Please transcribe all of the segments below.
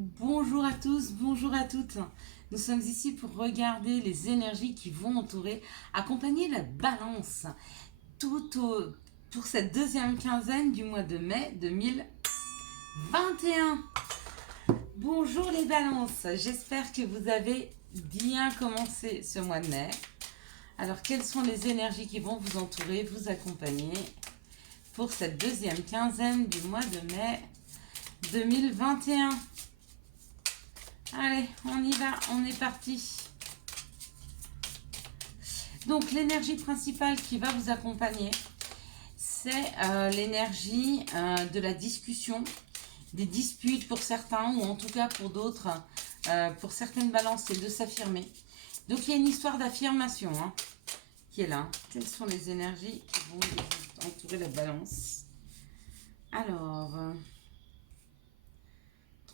Bonjour à tous, bonjour à toutes. Nous sommes ici pour regarder les énergies qui vont entourer, accompagner la balance pour cette deuxième quinzaine du mois de mai 2021. Bonjour les balances, j'espère que vous avez bien commencé ce mois de mai. Alors quelles sont les énergies qui vont vous entourer, vous accompagner pour cette deuxième quinzaine du mois de mai 2021? Allez, on y va, on est parti. Donc l'énergie principale qui va vous accompagner, c'est l'énergie de la discussion, des disputes pour certains, ou en tout cas pour d'autres, pour certaines balances, c'est de s'affirmer. Donc il y a une histoire d'affirmation qui est là. Quelles sont les énergies qui vont entourer la balance? Alors,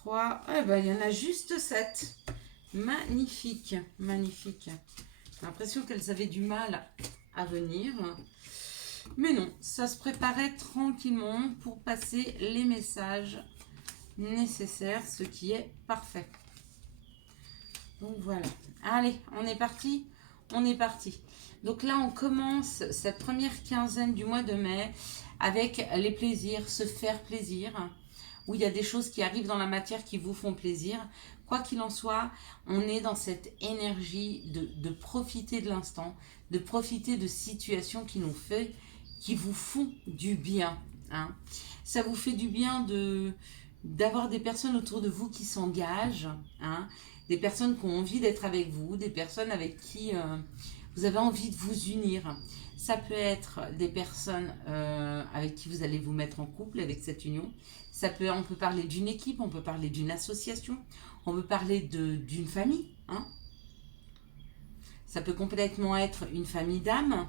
3, il y en a juste 7. Magnifique, magnifique. J'ai l'impression qu'elles avaient du mal à venir. Mais non, ça se préparait tranquillement pour passer les messages nécessaires, ce qui est parfait. Donc voilà. Allez, on est parti. On est parti. Donc là, on commence cette première quinzaine du mois de mai avec les plaisirs, se faire plaisir, où il y a des choses qui arrivent dans la matière qui vous font plaisir. Quoi qu'il en soit, on est dans cette énergie de profiter de l'instant, de profiter de situations qui vous font du bien. Ça vous fait du bien d'avoir des personnes autour de vous qui s'engagent, des personnes qui ont envie d'être avec vous, des personnes avec qui vous avez envie de vous unir. Ça peut être des personnes avec qui vous allez vous mettre en couple avec cette union. On peut parler d'une équipe, on peut parler d'une association, on peut parler d'une famille. Ça peut complètement être une famille d'âmes.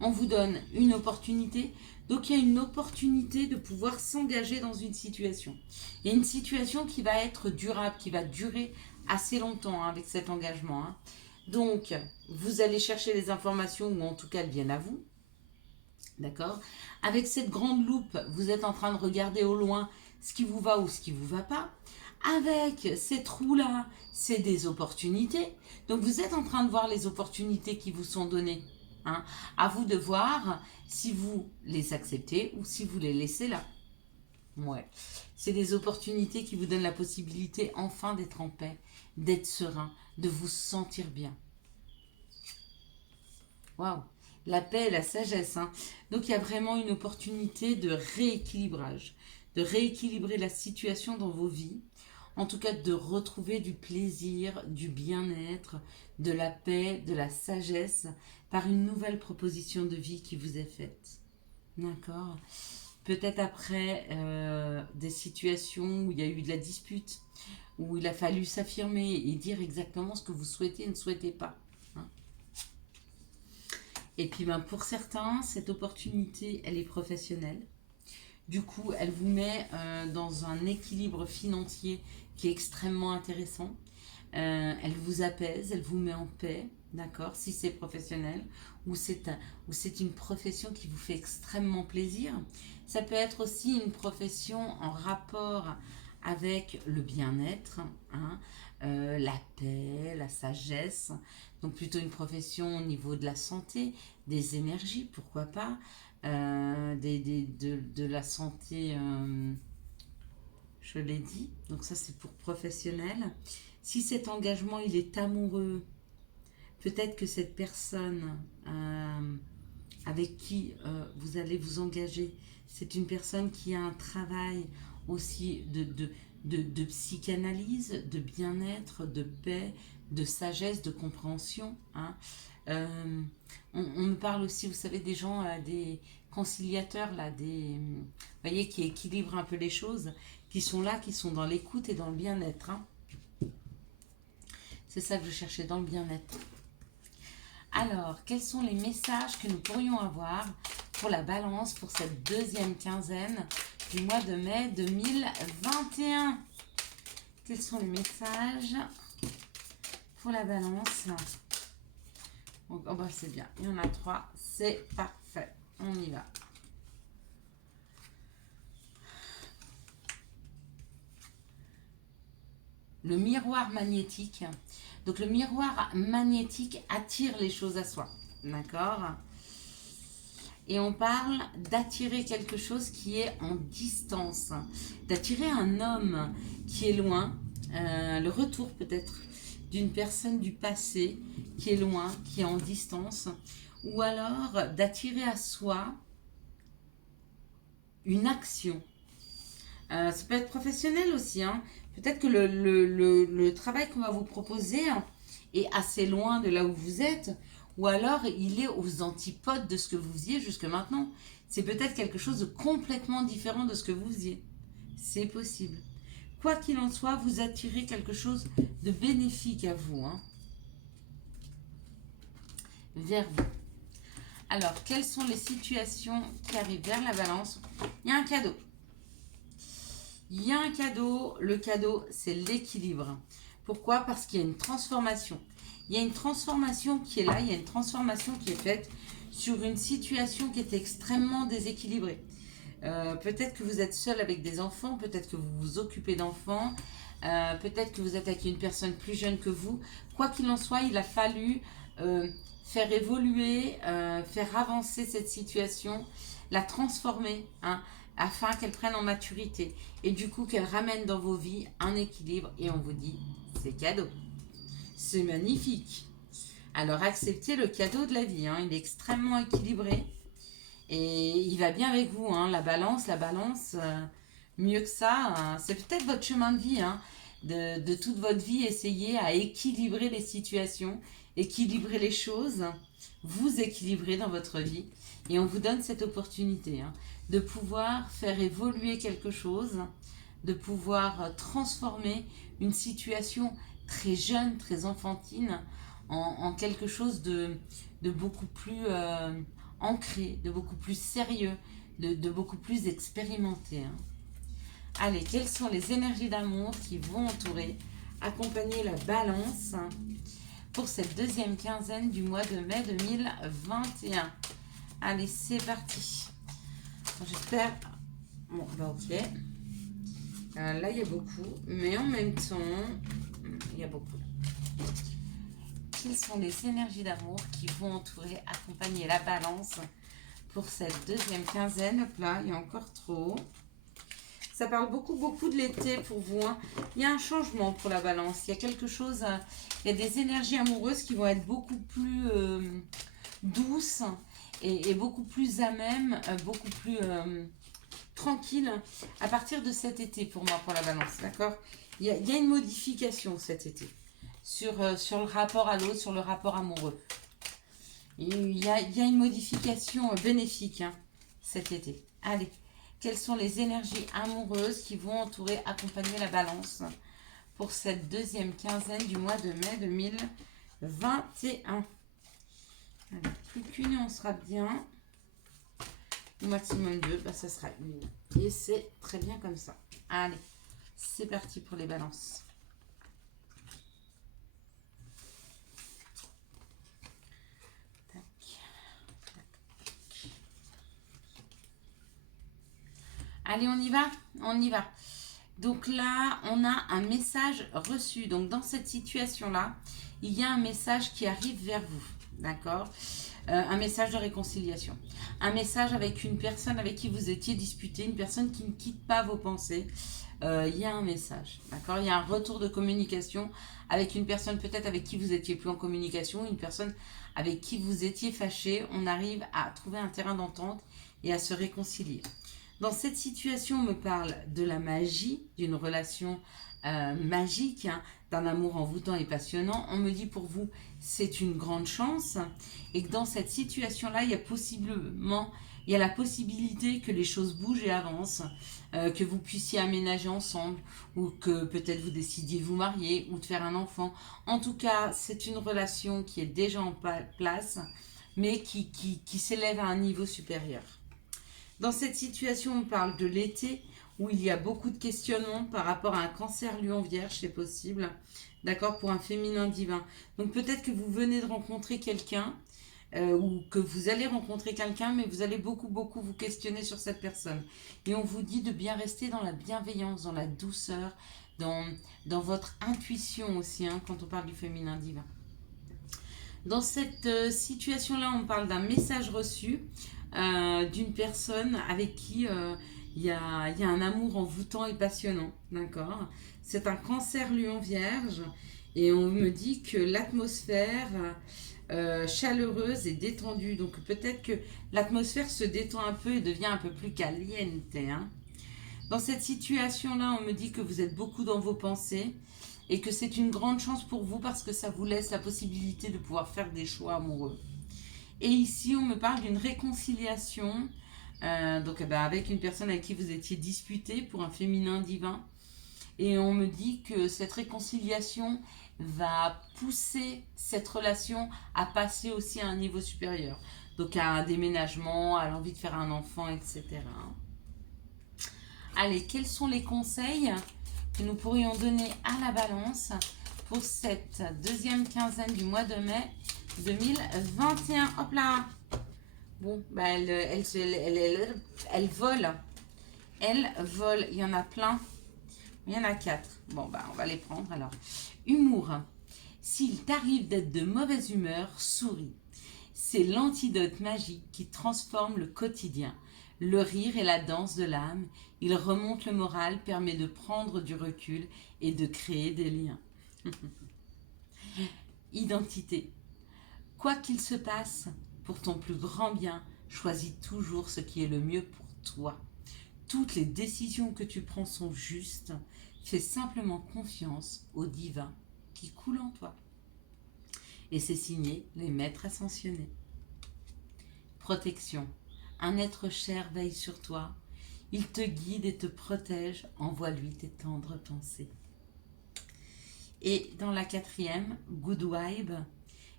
On vous donne une opportunité. Donc il y a une opportunité de pouvoir s'engager dans une situation. Il y a une situation qui va être durable, qui va durer assez longtemps avec cet engagement. Donc vous allez chercher les informations, ou en tout cas elles viennent à vous. D'accord? Avec cette grande loupe, vous êtes en train de regarder au loin ce qui vous va ou ce qui ne vous va pas. Avec ces trous-là, c'est des opportunités. Donc vous êtes en train de voir les opportunités qui vous sont données. À vous de voir si vous les acceptez ou si vous les laissez là. Ouais. C'est des opportunités qui vous donnent la possibilité enfin d'être en paix, d'être serein, de vous sentir bien. Waouh! La paix et la sagesse. Donc il y a vraiment une opportunité de rééquilibrage, de rééquilibrer la situation dans vos vies. En tout cas, de retrouver du plaisir, du bien-être, de la paix, de la sagesse par une nouvelle proposition de vie qui vous est faite. D'accord? Peut-être après des situations où il y a eu de la dispute, où il a fallu s'affirmer et dire exactement ce que vous souhaitez et ne souhaitez pas. Et puis pour certains, cette opportunité, elle est professionnelle. Du coup, elle vous met dans un équilibre financier qui est extrêmement intéressant. Elle vous apaise, elle vous met en paix, d'accord, si c'est professionnel, ou c'est une profession qui vous fait extrêmement plaisir. Ça peut être aussi une profession en rapport avec le bien-être, la paix, la sagesse. Donc plutôt une profession au niveau de la santé, des énergies, pourquoi pas, de la santé, je l'ai dit. Donc ça c'est pour professionnel. Si cet engagement il est amoureux, peut-être que cette personne avec qui vous allez vous engager, c'est une personne qui a un travail aussi de psychanalyse, de bien-être, de paix, de sagesse, de compréhension. On me parle aussi, vous savez, des gens, des conciliateurs, là, vous voyez, qui équilibrent un peu les choses, qui sont là, qui sont dans l'écoute et dans le bien-être. C'est ça que je cherchais, dans le bien-être. Alors, quels sont les messages que nous pourrions avoir pour la balance pour cette deuxième quinzaine du mois de mai 2021? Quels sont les messages pour la balance? C'est bien, il y en a 3, c'est parfait, on y va. le miroir magnétique. Donc le miroir magnétique attire les choses à soi. D'accord? Et on parle d'attirer quelque chose qui est en distance. D'attirer un homme qui est loin. Le retour peut-être d'une personne du passé qui est loin, qui est en distance. Ou alors d'attirer à soi une action. Ça peut être professionnel aussi. Hein. Peut-être que le travail qu'on va vous proposer est assez loin de là où vous êtes, ou alors il est aux antipodes de ce que vous faisiez jusque maintenant. C'est peut-être quelque chose de complètement différent de ce que vous faisiez. C'est possible. Quoi qu'il en soit, vous attirez quelque chose de bénéfique à vous, hein, vers vous. Alors, quelles sont les situations qui arrivent vers la balance? Il y a un cadeau. Il y a un cadeau. Le cadeau, c'est l'équilibre. Pourquoi? Parce qu'il y a une transformation. Il y a une transformation qui est là. Il y a une transformation qui est faite sur une situation qui est extrêmement déséquilibrée. Peut-être que vous êtes seul avec des enfants. Peut-être que vous vous occupez d'enfants. Peut-être que vous êtes avec une personne plus jeune que vous. Quoi qu'il en soit, il a fallu faire évoluer, faire avancer cette situation, la transformer, hein, afin qu'elle prenne en maturité. Et du coup, qu'elle ramène dans vos vies un équilibre. Et on vous dit, c'est cadeau. C'est magnifique. Alors, acceptez le cadeau de la vie. Hein. Il est extrêmement équilibré. Et il va bien avec vous. Hein. La balance, mieux que ça, c'est peut-être votre chemin de vie. Hein. De toute votre vie, essayez à équilibrer les situations, équilibrer les choses, vous équilibrer dans votre vie. Et on vous donne cette opportunité, hein, de pouvoir faire évoluer quelque chose, de pouvoir transformer une situation très jeune, très enfantine, en quelque chose de beaucoup plus ancré, de beaucoup plus sérieux, de beaucoup plus expérimenté. Hein. Allez, quelles sont les énergies d'amour qui vont entourer, accompagner la balance pour cette deuxième quinzaine du mois de mai 2021? Allez, c'est parti. J'espère... Bon, bah ok. Là, il y a beaucoup, mais en même temps, il y a beaucoup. Quelles sont les énergies d'amour qui vont entourer, accompagner la balance pour cette deuxième quinzaine? Hop là, il y a encore trop. Ça parle beaucoup de l'été pour vous. Hein. Il y a un changement pour la balance. Il y a quelque chose, il y a des énergies amoureuses qui vont être beaucoup plus douces et beaucoup plus à même, beaucoup plus tranquilles à partir de cet été pour moi, pour la balance. D'accord? Il y a une modification cet été sur le rapport à l'autre, sur le rapport amoureux. Il y a une modification bénéfique, hein, cet été. Allez. Quelles sont les énergies amoureuses qui vont entourer, accompagner la balance pour cette deuxième quinzaine du mois de mai 2021? Allez, plus qu'une et on sera bien. Au maximum deux, bah ça sera une. Et c'est très bien comme ça. Allez, c'est parti pour les balances. Allez, on y va? On y va. Donc là, on a un message reçu. Donc dans cette situation-là, il y a un message qui arrive vers vous. D'accord? Un message de réconciliation. Un message avec une personne avec qui vous étiez disputé, une personne qui ne quitte pas vos pensées. Il y a un message. D'accord? Il y a un retour de communication avec une personne peut-être avec qui vous étiez plus en communication, une personne avec qui vous étiez fâché. On arrive à trouver un terrain d'entente et à se réconcilier. Dans cette situation, on me parle de la magie, d'une relation magique, hein, d'un amour envoûtant et passionnant. On me dit pour vous, c'est une grande chance. Et que dans cette situation-là, il y a la possibilité que les choses bougent et avancent, que vous puissiez aménager ensemble, ou que peut-être vous décidiez de vous marier ou de faire un enfant. En tout cas, c'est une relation qui est déjà en place, mais qui s'élève à un niveau supérieur. Dans cette situation, on parle de l'été où il y a beaucoup de questionnements par rapport à un cancer lion vierge, c'est possible, d'accord, pour un féminin divin. Donc peut-être que vous venez de rencontrer quelqu'un ou que vous allez rencontrer quelqu'un, mais vous allez beaucoup vous questionner sur cette personne. Et on vous dit de bien rester dans la bienveillance, dans la douceur, dans votre intuition aussi, hein, quand on parle du féminin divin. Dans cette situation-là, on parle d'un message reçu d'une personne avec qui il y a un amour envoûtant et passionnant, d'accord? C'est un cancer lion vierge et on me dit que l'atmosphère chaleureuse et détendue, donc peut-être que l'atmosphère se détend un peu et devient un peu plus caliente, hein. Dans cette situation-là, on me dit que vous êtes beaucoup dans vos pensées et que c'est une grande chance pour vous parce que ça vous laisse la possibilité de pouvoir faire des choix amoureux. Et ici, on me parle d'une réconciliation donc avec une personne avec qui vous étiez disputé pour un féminin divin. Et on me dit que cette réconciliation va pousser cette relation à passer aussi à un niveau supérieur. Donc à un déménagement, à l'envie de faire un enfant, etc. Allez, quels sont les conseils que nous pourrions donner à la balance pour cette deuxième quinzaine du mois de mai 2021? Hop là! Bon, bah elle vole. Elle vole. Il y en a plein. Il y en a 4. Bon, bah on va les prendre alors. Humour. S'il t'arrive d'être de mauvaise humeur, souris. C'est l'antidote magique qui transforme le quotidien. Le rire est la danse de l'âme. Il remonte le moral, permet de prendre du recul et de créer des liens. Identité. Quoi qu'il se passe, pour ton plus grand bien, choisis toujours ce qui est le mieux pour toi. Toutes les décisions que tu prends sont justes. Fais simplement confiance au divin qui coule en toi. Et c'est signé les maîtres ascensionnés. Protection. Un être cher veille sur toi. Il te guide et te protège. Envoie-lui tes tendres pensées. Et dans la 4e, Good Vibe.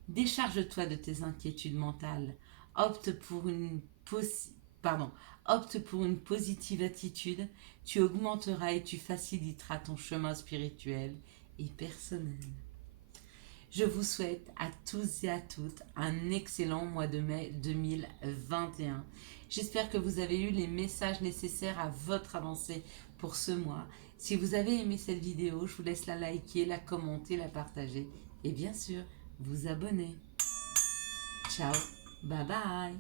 Décharge-toi de tes inquiétudes mentales. Opte pour une positive attitude. Tu augmenteras et tu faciliteras ton chemin spirituel et personnel. Je vous souhaite à tous et à toutes un excellent mois de mai 2021. J'espère que vous avez eu les messages nécessaires à votre avancée pour ce mois. Si vous avez aimé cette vidéo, je vous laisse la liker, la commenter, la partager et bien sûr, vous abonner. Ciao, bye bye.